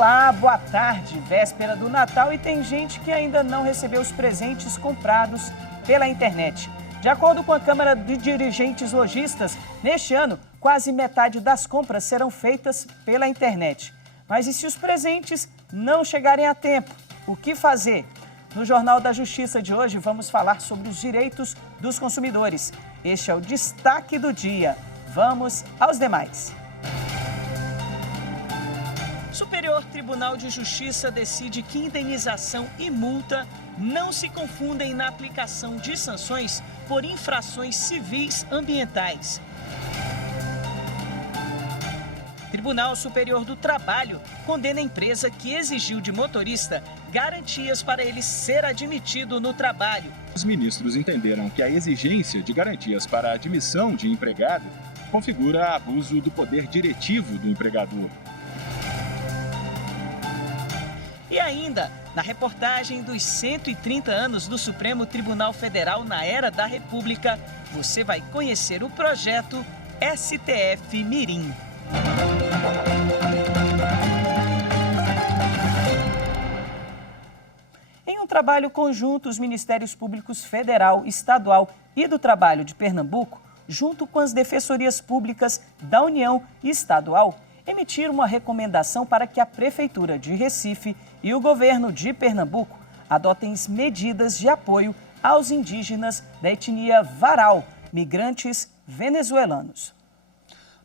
Olá, boa tarde, véspera do Natal e tem gente que ainda não recebeu os presentes comprados pela internet. De acordo com a Câmara de Dirigentes Lojistas, neste ano, quase metade das compras serão feitas pela internet. Mas e se os presentes não chegarem a tempo? O que fazer? No Jornal da Justiça de hoje, vamos falar sobre os direitos dos consumidores. Este é o destaque do dia. Vamos aos demais. Superior Tribunal de Justiça decide que indenização e multa não se confundem na aplicação de sanções por infrações civis ambientais. Tribunal Superior do Trabalho condena a empresa que exigiu de motorista garantias para ele ser admitido no trabalho. Os ministros entenderam que a exigência de garantias para a admissão de empregado configura abuso do poder diretivo do empregador. E ainda, na reportagem dos 130 anos do Supremo Tribunal Federal na Era da República, você vai conhecer o projeto STF Mirim. Em um trabalho conjunto, os Ministérios Públicos Federal, Estadual e do Trabalho de Pernambuco, junto com as Defensorias Públicas da União e Estadual, emitiram uma recomendação para que a Prefeitura de Recife e o governo de Pernambuco adotem medidas de apoio aos indígenas da etnia Varau, migrantes venezuelanos.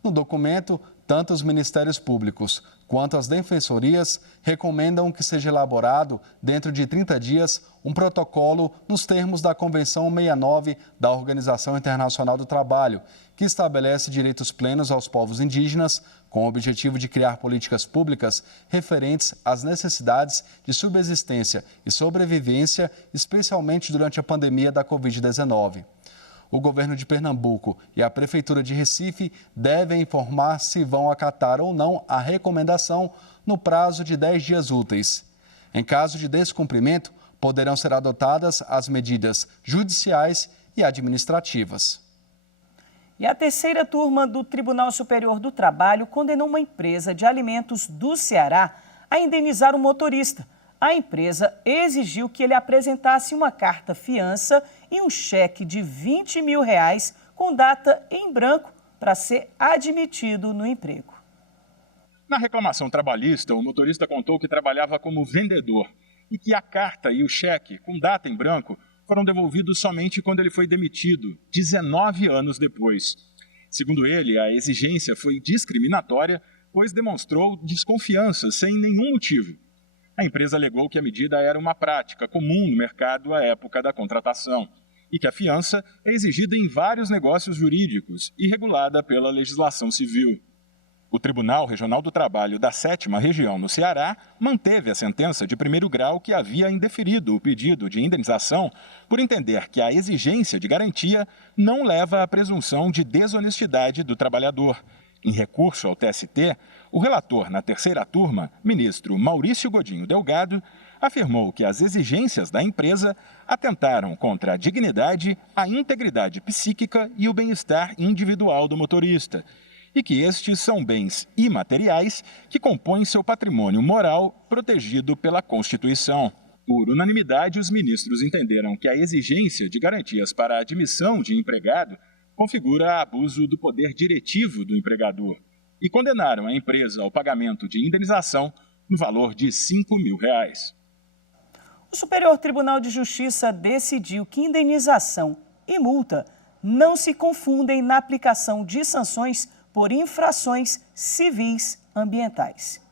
No documento, tanto os Ministérios Públicos quanto as Defensorias recomendam que seja elaborado, dentro de 30 dias, um protocolo nos termos da Convenção 69 da Organização Internacional do Trabalho, que estabelece direitos plenos aos povos indígenas, com o objetivo de criar políticas públicas referentes às necessidades de subsistência e sobrevivência, especialmente durante a pandemia da Covid-19. O governo de Pernambuco e a Prefeitura de Recife devem informar se vão acatar ou não a recomendação no prazo de 10 dias úteis. Em caso de descumprimento, poderão ser adotadas as medidas judiciais e administrativas. E a terceira turma do Tribunal Superior do Trabalho condenou uma empresa de alimentos do Ceará a indenizar o motorista. A empresa exigiu que ele apresentasse uma carta-fiança e um cheque de R$20 mil com data em branco para ser admitido no emprego. Na reclamação trabalhista, o motorista contou que trabalhava como vendedor e que a carta e o cheque, com data em branco, foram devolvidos somente quando ele foi demitido, 19 anos depois. Segundo ele, a exigência foi discriminatória, pois demonstrou desconfiança sem nenhum motivo. A empresa alegou que a medida era uma prática comum no mercado à época da contratação e que a fiança é exigida em vários negócios jurídicos e regulada pela legislação civil. O Tribunal Regional do Trabalho da 7ª Região no Ceará manteve a sentença de primeiro grau que havia indeferido o pedido de indenização por entender que a exigência de garantia não leva à presunção de desonestidade do trabalhador. Em recurso ao TST, o relator na terceira turma, ministro Maurício Godinho Delgado, afirmou que as exigências da empresa atentaram contra a dignidade, a integridade psíquica e o bem-estar individual do motorista, e que estes são bens imateriais que compõem seu patrimônio moral protegido pela Constituição. Por unanimidade, os ministros entenderam que a exigência de garantias para a admissão de empregado configura abuso do poder diretivo do empregador e condenaram a empresa ao pagamento de indenização no valor de R$5 mil. O Superior Tribunal de Justiça decidiu que indenização e multa não se confundem na aplicação de sanções por infrações civis ambientais.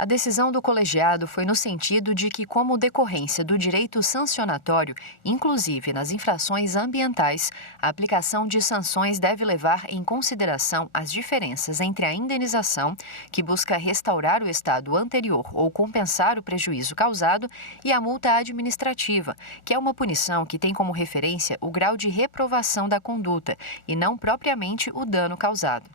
A decisão do colegiado foi no sentido de que, como decorrência do direito sancionatório, inclusive nas infrações ambientais, a aplicação de sanções deve levar em consideração as diferenças entre a indenização, que busca restaurar o estado anterior ou compensar o prejuízo causado, e a multa administrativa, que é uma punição que tem como referência o grau de reprovação da conduta e não propriamente o dano causado.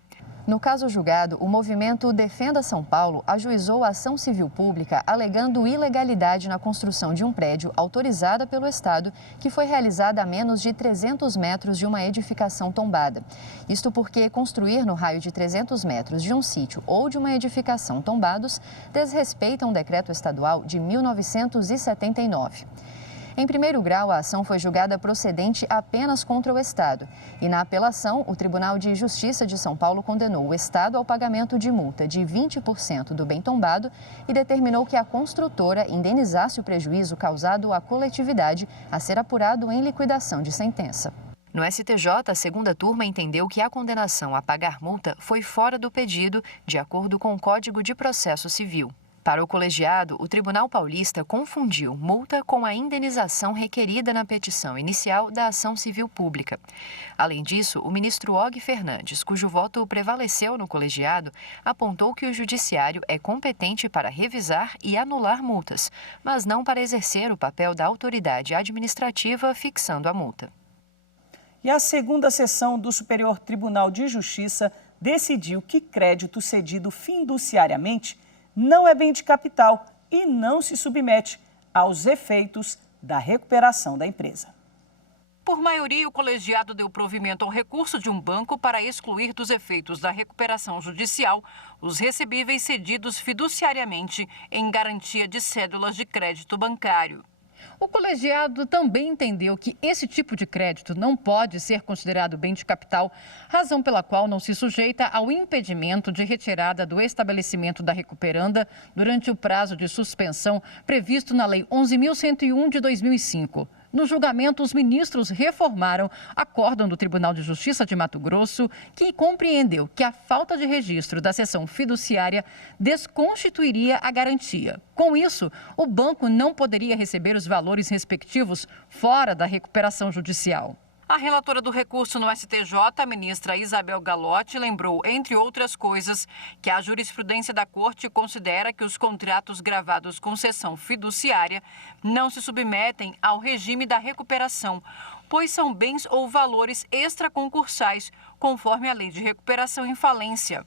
No caso julgado, o movimento Defenda São Paulo ajuizou a ação civil pública alegando ilegalidade na construção de um prédio autorizada pelo Estado que foi realizada a menos de 300 metros de uma edificação tombada. Isto porque construir no raio de 300 metros de um sítio ou de uma edificação tombados desrespeita um decreto estadual de 1979. Em primeiro grau, a ação foi julgada procedente apenas contra o Estado. E na apelação, o Tribunal de Justiça de São Paulo condenou o Estado ao pagamento de multa de 20% do bem tombado e determinou que a construtora indenizasse o prejuízo causado à coletividade a ser apurado em liquidação de sentença. No STJ, a segunda turma entendeu que a condenação a pagar multa foi fora do pedido, de acordo com o Código de Processo Civil. Para o colegiado, o Tribunal Paulista confundiu multa com a indenização requerida na petição inicial da ação civil pública. Além disso, o ministro Og Fernandes, cujo voto prevaleceu no colegiado, apontou que o judiciário é competente para revisar e anular multas, mas não para exercer o papel da autoridade administrativa fixando a multa. E a segunda sessão do Superior Tribunal de Justiça decidiu que crédito cedido fiduciariamente não é bem de capital e não se submete aos efeitos da recuperação da empresa. Por maioria, o colegiado deu provimento ao recurso de um banco para excluir dos efeitos da recuperação judicial os recebíveis cedidos fiduciariamente em garantia de cédulas de crédito bancário. O colegiado também entendeu que esse tipo de crédito não pode ser considerado bem de capital, razão pela qual não se sujeita ao impedimento de retirada do estabelecimento da recuperanda durante o prazo de suspensão previsto na Lei 11.101 de 2005. No julgamento, os ministros reformaram acórdão do Tribunal de Justiça de Mato Grosso, que compreendeu que a falta de registro da cessão fiduciária desconstituiria a garantia. Com isso, o banco não poderia receber os valores respectivos fora da recuperação judicial. A relatora do recurso no STJ, a ministra Isabel Galotti, lembrou, entre outras coisas, que a jurisprudência da Corte considera que os contratos gravados com cessão fiduciária não se submetem ao regime da recuperação, pois são bens ou valores extraconcursais, conforme a Lei de Recuperação em Falência.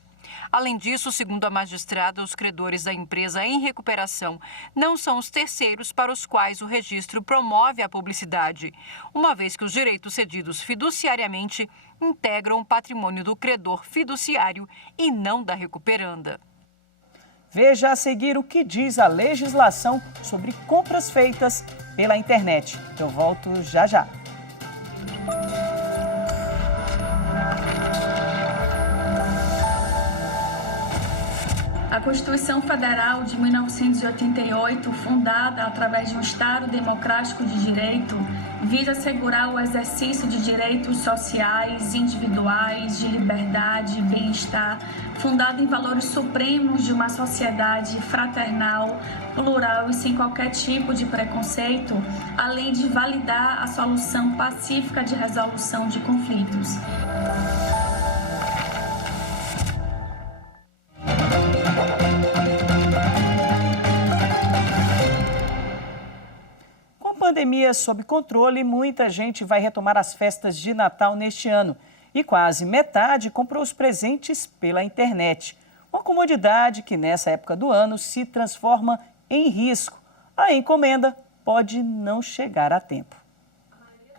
Além disso, segundo a magistrada, os credores da empresa em recuperação não são os terceiros para os quais o registro promove a publicidade, uma vez que os direitos cedidos fiduciariamente integram o patrimônio do credor fiduciário e não da recuperanda. Veja a seguir o que diz a legislação sobre compras feitas pela internet. Eu volto já já. A Constituição Federal de 1988, fundada através de um Estado democrático de direito, visa assegurar o exercício de direitos sociais, individuais, de liberdade e bem-estar, fundado em valores supremos de uma sociedade fraternal, plural e sem qualquer tipo de preconceito, além de validar a solução pacífica de resolução de conflitos. Pandemia sob controle, muita gente vai retomar as festas de Natal neste ano. E quase metade comprou os presentes pela internet. Uma comodidade que nessa época do ano se transforma em risco. A encomenda pode não chegar a tempo.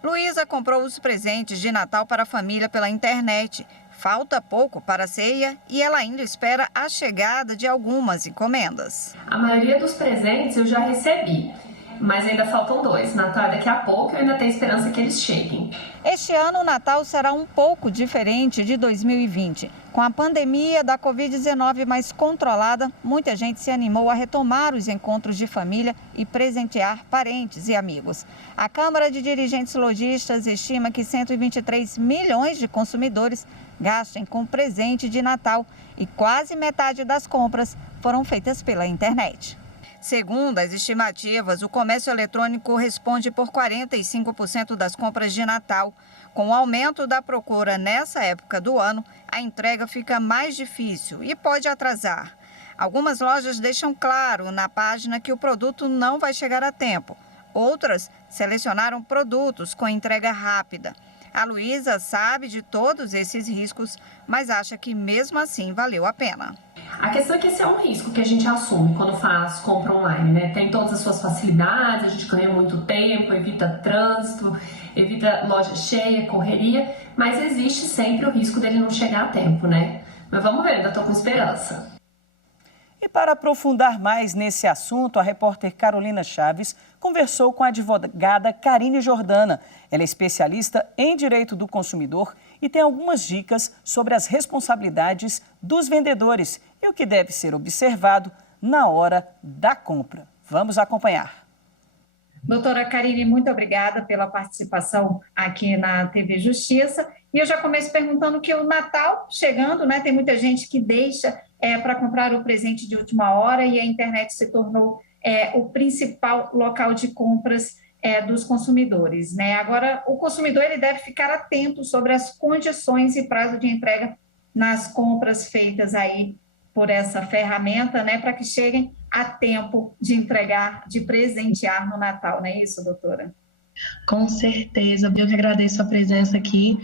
Luísa comprou os presentes de Natal para a família pela internet. Falta pouco para a ceia e ela ainda espera a chegada de algumas encomendas. A maioria dos presentes eu já recebi. Mas ainda faltam 2. Natal é daqui a pouco e eu ainda tenho esperança que eles cheguem. Este ano o Natal será um pouco diferente de 2020. Com a pandemia da Covid-19 mais controlada, muita gente se animou a retomar os encontros de família e presentear parentes e amigos. A Câmara de Dirigentes Lojistas estima que 123 milhões de consumidores gastem com presente de Natal e quase metade das compras foram feitas pela internet. Segundo as estimativas, o comércio eletrônico responde por 45% das compras de Natal. Com o aumento da procura nessa época do ano, a entrega fica mais difícil e pode atrasar. Algumas lojas deixam claro na página que o produto não vai chegar a tempo. Outras selecionaram produtos com entrega rápida. A Luísa sabe de todos esses riscos, mas acha que mesmo assim valeu a pena. A questão é que esse é um risco que a gente assume quando faz compra online, né? Tem todas as suas facilidades, a gente ganha muito tempo, evita trânsito, evita loja cheia, correria, mas existe sempre o risco dele não chegar a tempo, né? Mas vamos ver, ainda estou com esperança. E para aprofundar mais nesse assunto, a repórter Carolina Chaves conversou com a advogada Karine Jordana. Ela é especialista em direito do consumidor e tem algumas dicas sobre as responsabilidades dos vendedores e o que deve ser observado na hora da compra. Vamos acompanhar. Doutora Karine, muito obrigada pela participação aqui na TV Justiça. E eu já começo perguntando que o Natal chegando, né? Tem muita gente que deixa para comprar o presente de última hora e a internet se tornou o principal local de compras dos consumidores, né? Agora, o consumidor ele deve ficar atento sobre as condições e prazo de entrega nas compras feitas aí por essa ferramenta, né? Para que cheguem a tempo de entregar, de presentear no Natal, não é isso, doutora? Com certeza, eu que agradeço a presença aqui.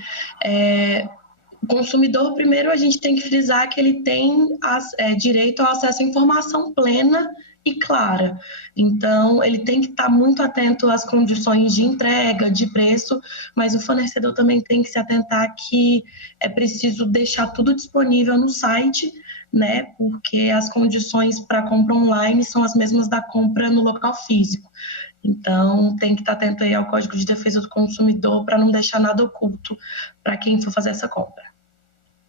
O consumidor, primeiro, a gente tem que frisar que ele tem direito ao acesso à informação plena e clara. Então, ele tem que estar muito atento às condições de entrega, de preço, mas o fornecedor também tem que se atentar que é preciso deixar tudo disponível no site, né? Porque as condições para compra online são as mesmas da compra no local físico. Então, tem que estar atento aí ao Código de Defesa do Consumidor para não deixar nada oculto para quem for fazer essa compra.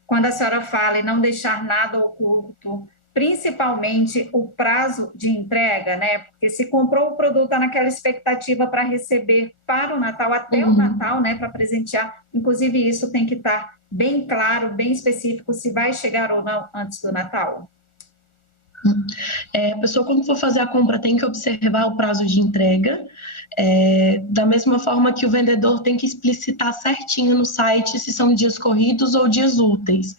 Quando a senhora fala em não deixar nada oculto, principalmente o prazo de entrega, né? Porque se comprou o produto, está naquela expectativa para receber para o Natal, até o Natal, né? Para presentear. Inclusive, isso tem que estar bem claro, bem específico, se vai chegar ou não antes do Natal. A pessoa, quando for fazer a compra, tem que observar o prazo de entrega, da mesma forma que o vendedor tem que explicitar certinho no site se são dias corridos ou dias úteis,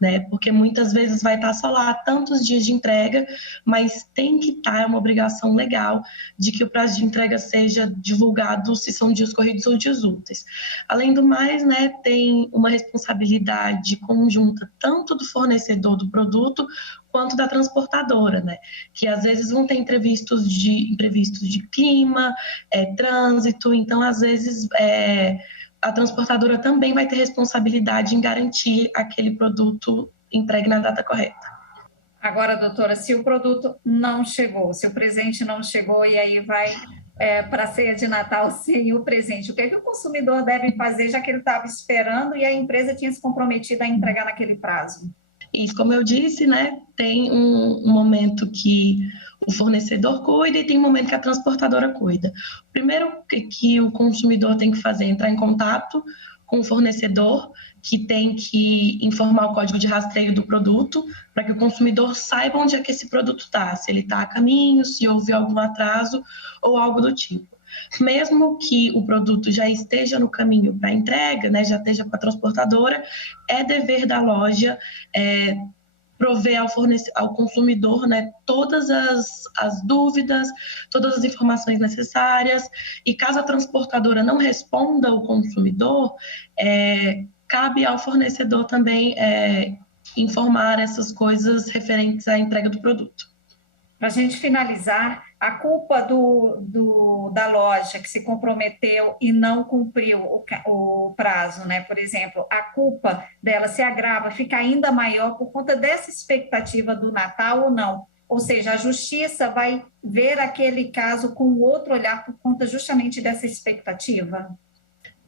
né? Porque muitas vezes vai estar só lá tantos dias de entrega, mas tem que estar, é uma obrigação legal de que o prazo de entrega seja divulgado se são dias corridos ou dias úteis. Além do mais, né, tem uma responsabilidade conjunta tanto do fornecedor do produto quanto da transportadora, né? Que às vezes vão ter imprevistos de clima, trânsito, então às vezes a transportadora também vai ter responsabilidade em garantir aquele produto entregue na data correta. Agora, doutora, se o produto não chegou, se o presente não chegou e aí vai para a ceia de Natal sem o presente, o que é que o consumidor deve fazer, já que ele estava esperando e a empresa tinha se comprometido a entregar naquele prazo? Isso, como eu disse, né, tem um momento que o fornecedor cuida e tem um momento que a transportadora cuida. O primeiro que o consumidor tem que fazer é entrar em contato com o fornecedor, que tem que informar o código de rastreio do produto, para que o consumidor saiba onde é que esse produto está, se ele está a caminho, se houve algum atraso ou algo do tipo. Mesmo que o produto já esteja no caminho para entrega, né, já esteja com a transportadora, é dever da loja prover ao consumidor, né, todas as dúvidas, todas as informações necessárias, e caso a transportadora não responda ao consumidor, cabe ao fornecedor também informar essas coisas referentes à entrega do produto. Para a gente finalizar, a culpa da loja que se comprometeu e não cumpriu o prazo, né? Por exemplo, a culpa dela se agrava, fica ainda maior por conta dessa expectativa do Natal ou não? Ou seja, a justiça vai ver aquele caso com outro olhar por conta justamente dessa expectativa?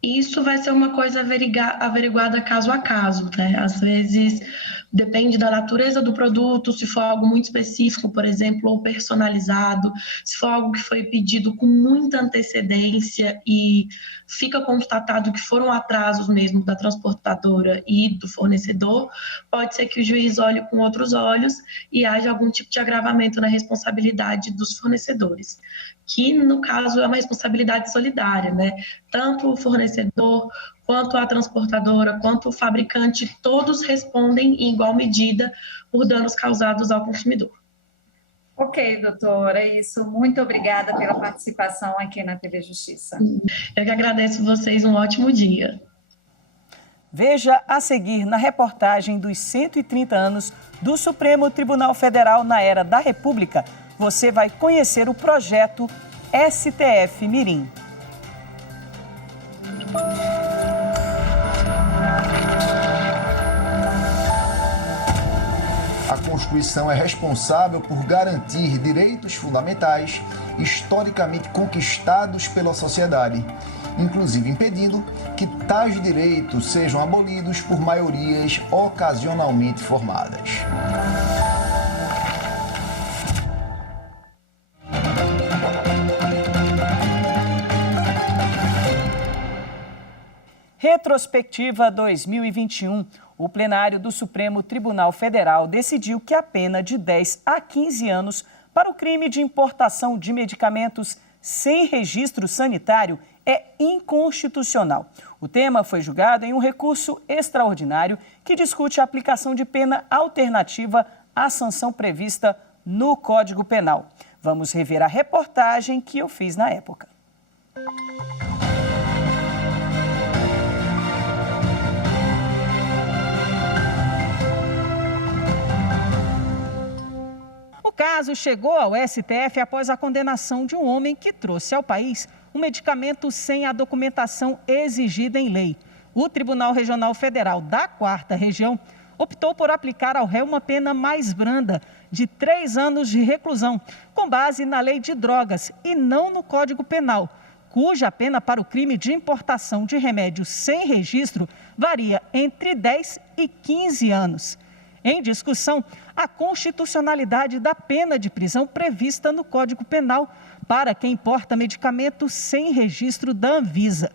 Isso vai ser uma coisa averiguada caso a caso, né? Às vezes depende da natureza do produto, se for algo muito específico, por exemplo, ou personalizado, se for algo que foi pedido com muita antecedência e fica constatado que foram atrasos mesmo da transportadora e do fornecedor, pode ser que o juiz olhe com outros olhos e haja algum tipo de agravamento na responsabilidade dos fornecedores, que no caso é uma responsabilidade solidária, né? Tanto o fornecedor, quanto a transportadora, quanto o fabricante, todos respondem em igual medida por danos causados ao consumidor. Ok, doutora, é isso. Muito obrigada pela participação aqui na TV Justiça. Eu que agradeço vocês, um ótimo dia. Veja a seguir na reportagem dos 130 anos do Supremo Tribunal Federal na era da República. Você vai conhecer o projeto STF Mirim. A Constituição é responsável por garantir direitos fundamentais historicamente conquistados pela sociedade, inclusive impedindo que tais direitos sejam abolidos por maiorias ocasionalmente formadas. Retrospectiva 2021. O plenário do Supremo Tribunal Federal decidiu que a pena de 10 a 15 anos para o crime de importação de medicamentos sem registro sanitário é inconstitucional. O tema foi julgado em um recurso extraordinário que discute a aplicação de pena alternativa à sanção prevista no Código Penal. Vamos rever a reportagem que eu fiz na época. O caso chegou ao STF após a condenação de um homem que trouxe ao país um medicamento sem a documentação exigida em lei. O Tribunal Regional Federal da 4ª Região optou por aplicar ao réu uma pena mais branda, de 3 anos de reclusão, com base na Lei de Drogas e não no Código Penal, cuja pena para o crime de importação de remédios sem registro varia entre 10 e 15 anos. Em discussão, a constitucionalidade da pena de prisão prevista no Código Penal para quem importa medicamento sem registro da Anvisa.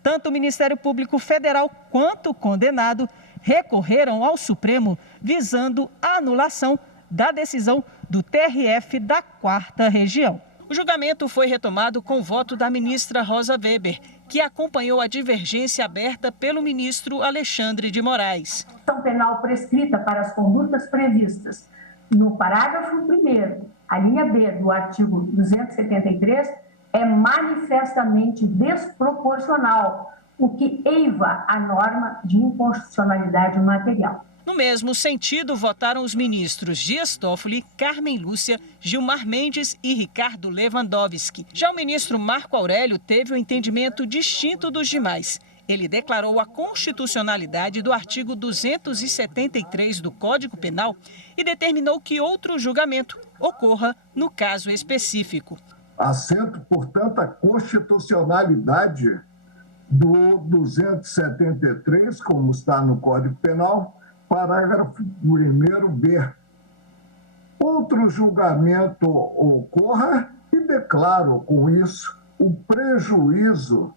Tanto o Ministério Público Federal quanto o condenado recorreram ao Supremo visando a anulação da decisão do TRF da 4ª Região. O julgamento foi retomado com o voto da ministra Rosa Weber, que acompanhou a divergência aberta pelo ministro Alexandre de Moraes. A ação penal prescrita para as condutas previstas no parágrafo 1º, a linha B do artigo 273, é manifestamente desproporcional, o que eiva a norma de inconstitucionalidade material. No mesmo sentido, votaram os ministros Dias Toffoli, Carmen Lúcia, Gilmar Mendes e Ricardo Lewandowski. Já o ministro Marco Aurélio teve um entendimento distinto dos demais. Ele declarou a constitucionalidade do artigo 273 do Código Penal e determinou que outro julgamento ocorra no caso específico. Assento, portanto, a constitucionalidade do 273, como está no Código Penal, parágrafo 1º-B. Outro julgamento ocorra e declaro com isso o prejuízo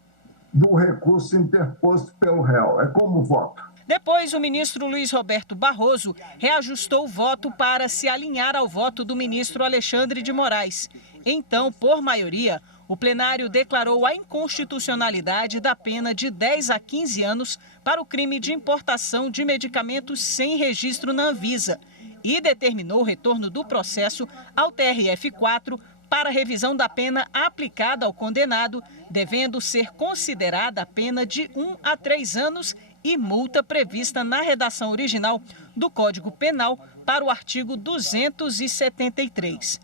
do recurso interposto pelo réu. É como voto. Depois, o ministro Luiz Roberto Barroso reajustou o voto para se alinhar ao voto do ministro Alexandre de Moraes. Então, por maioria, o plenário declarou a inconstitucionalidade da pena de 10 a 15 anos para o crime de importação de medicamentos sem registro na Anvisa e determinou o retorno do processo ao TRF4 para revisão da pena aplicada ao condenado, devendo ser considerada a pena de 1 a 3 anos e multa prevista na redação original do Código Penal para o artigo 273.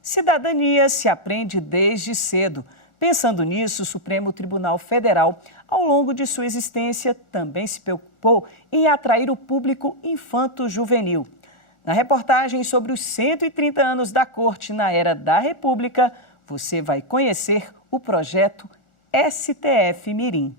Cidadania se aprende desde cedo. Pensando nisso, o Supremo Tribunal Federal, ao longo de sua existência, também se preocupou em atrair o público infanto-juvenil. Na reportagem sobre os 130 anos da Corte na era da República, você vai conhecer o projeto STF Mirim.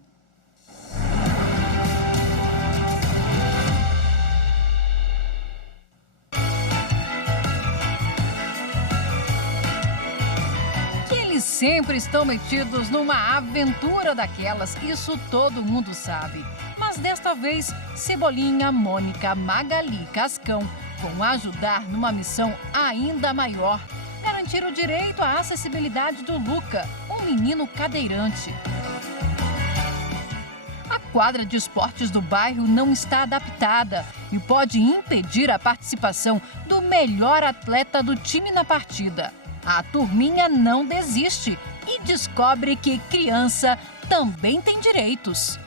Sempre estão metidos numa aventura daquelas, isso todo mundo sabe. Mas desta vez, Cebolinha, Mônica, Magali e Cascão vão ajudar numa missão ainda maior: garantir o direito à acessibilidade do Luca, um menino cadeirante. A quadra de esportes do bairro não está adaptada e pode impedir a participação do melhor atleta do time na partida. A turminha não desiste e descobre que criança também tem direitos.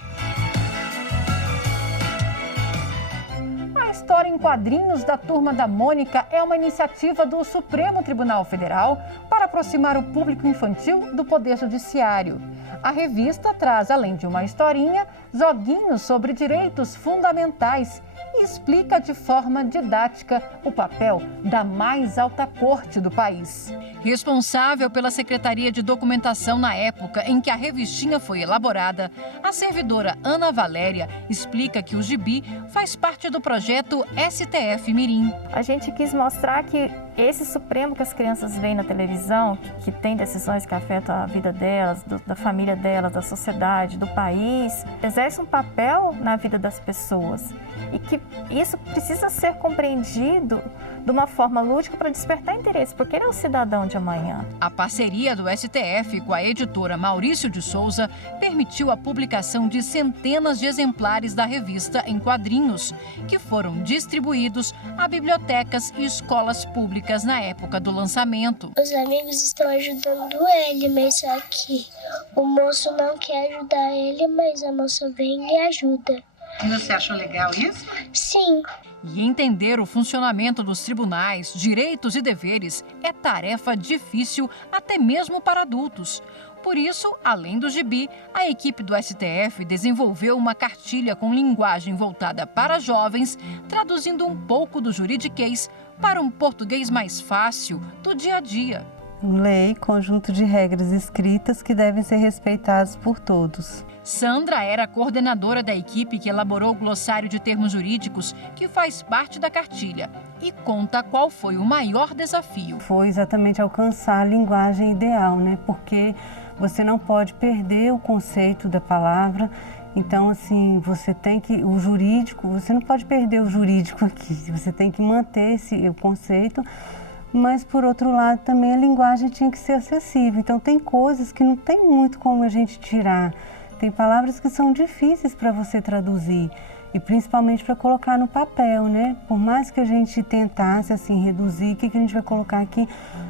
A história em quadrinhos da Turma da Mônica é uma iniciativa do Supremo Tribunal Federal para aproximar o público infantil do Poder Judiciário. A revista traz, além de uma historinha, joguinhos sobre direitos fundamentais e explica de forma didática o papel da mais alta corte do país. Responsável pela Secretaria de Documentação na época em que a revistinha foi elaborada, a servidora Ana Valéria explica que o gibi faz parte do projeto STF Mirim. A gente quis mostrar que esse Supremo que as crianças veem na televisão, que tem decisões que afetam a vida delas, da família delas, da sociedade, do país, exerce um papel na vida das pessoas e que isso precisa ser compreendido de uma forma lúdica para despertar interesse, porque ele é o cidadão de amanhã. A parceria do STF com a editora Maurício de Souza permitiu a publicação de centenas de exemplares da revista em quadrinhos, que foram distribuídos a bibliotecas e escolas públicas na época do lançamento. Os amigos estão ajudando ele, mas só que o moço não quer ajudar ele, mas a moça vem e ajuda. E você achou legal isso? Sim. E entender o funcionamento dos tribunais, direitos e deveres é tarefa difícil até mesmo para adultos. Por isso, além do gibi, a equipe do STF desenvolveu uma cartilha com linguagem voltada para jovens, traduzindo um pouco do juridiquês para um português mais fácil do dia a dia. Lei, conjunto de regras escritas que devem ser respeitadas por todos. Sandra era a coordenadora da equipe que elaborou o glossário de termos jurídicos, que faz parte da cartilha, e conta qual foi o maior desafio. Foi exatamente alcançar a linguagem ideal, né? Porque você não pode perder o conceito da palavra. Então, assim, você tem que, o jurídico, você não pode perder o jurídico aqui, você tem que manter o conceito. Mas, por outro lado, também a linguagem tinha que ser acessível. Então, tem coisas que não tem muito como a gente tirar. Tem palavras que são difíceis para você traduzir e principalmente para colocar no papel, né? Por mais que a gente tentasse, assim, reduzir, o que a gente vai colocar aqui,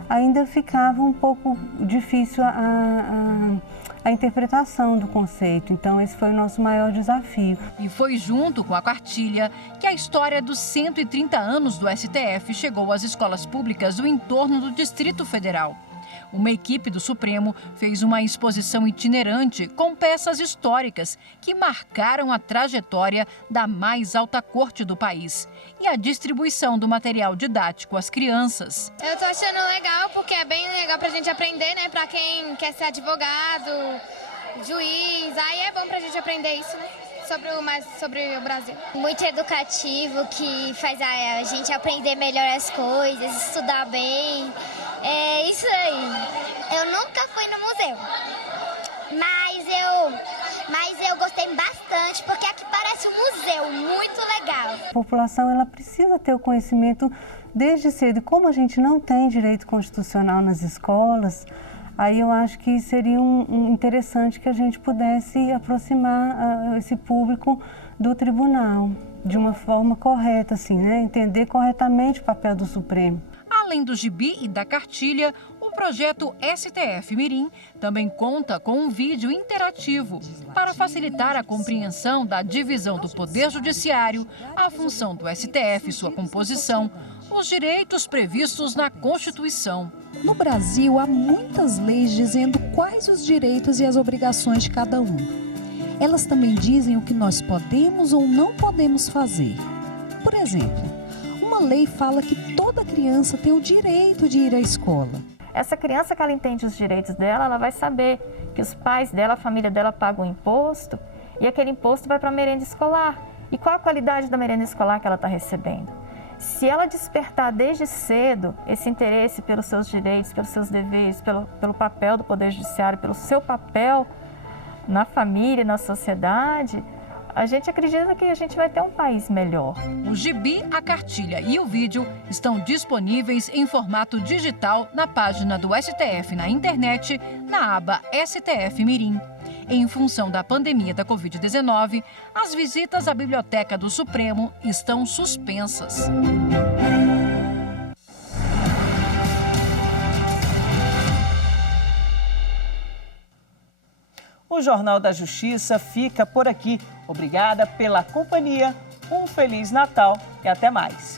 ainda ficava um pouco difícil a interpretação do conceito. Então, esse foi o nosso maior desafio. E foi junto com a cartilha que a história dos 130 anos do STF chegou às escolas públicas do entorno do Distrito Federal. Uma equipe do Supremo fez uma exposição itinerante com peças históricas que marcaram a trajetória da mais alta corte do país e a distribuição do material didático às crianças. Eu tô achando legal porque é bem legal pra gente aprender, né? Pra quem quer ser advogado, juiz, aí é bom pra gente aprender isso, né? Sobre o Brasil. Muito educativo, que faz a gente aprender melhor as coisas, estudar bem. É isso aí. Eu nunca fui no museu, mas eu gostei bastante, porque aqui parece um museu, muito legal. A população, ela precisa ter o conhecimento desde cedo. E como a gente não tem direito constitucional nas escolas, aí eu acho que seria interessante que a gente pudesse aproximar esse público do tribunal de uma forma correta, assim, né? Entender corretamente o papel do Supremo. Além do gibi e da cartilha, o projeto STF Mirim também conta com um vídeo interativo para facilitar a compreensão da divisão do Poder Judiciário, a função do STF e sua composição, os direitos previstos na Constituição. No Brasil, há muitas leis dizendo quais os direitos e as obrigações de cada um. Elas também dizem o que nós podemos ou não podemos fazer. Por exemplo, uma lei fala que toda criança tem o direito de ir à escola. Essa criança que ela entende os direitos dela, ela vai saber que os pais dela, a família dela pagam imposto e aquele imposto vai para a merenda escolar. E qual a qualidade da merenda escolar que ela está recebendo? Se ela despertar desde cedo esse interesse pelos seus direitos, pelos seus deveres, pelo papel do Poder Judiciário, pelo seu papel na família, na sociedade, a gente acredita que a gente vai ter um país melhor. O gibi, a cartilha e o vídeo estão disponíveis em formato digital na página do STF na internet, na aba STF Mirim. Em função da pandemia da Covid-19, as visitas à Biblioteca do Supremo estão suspensas. O Jornal da Justiça fica por aqui. Obrigada pela companhia, um Feliz Natal e até mais.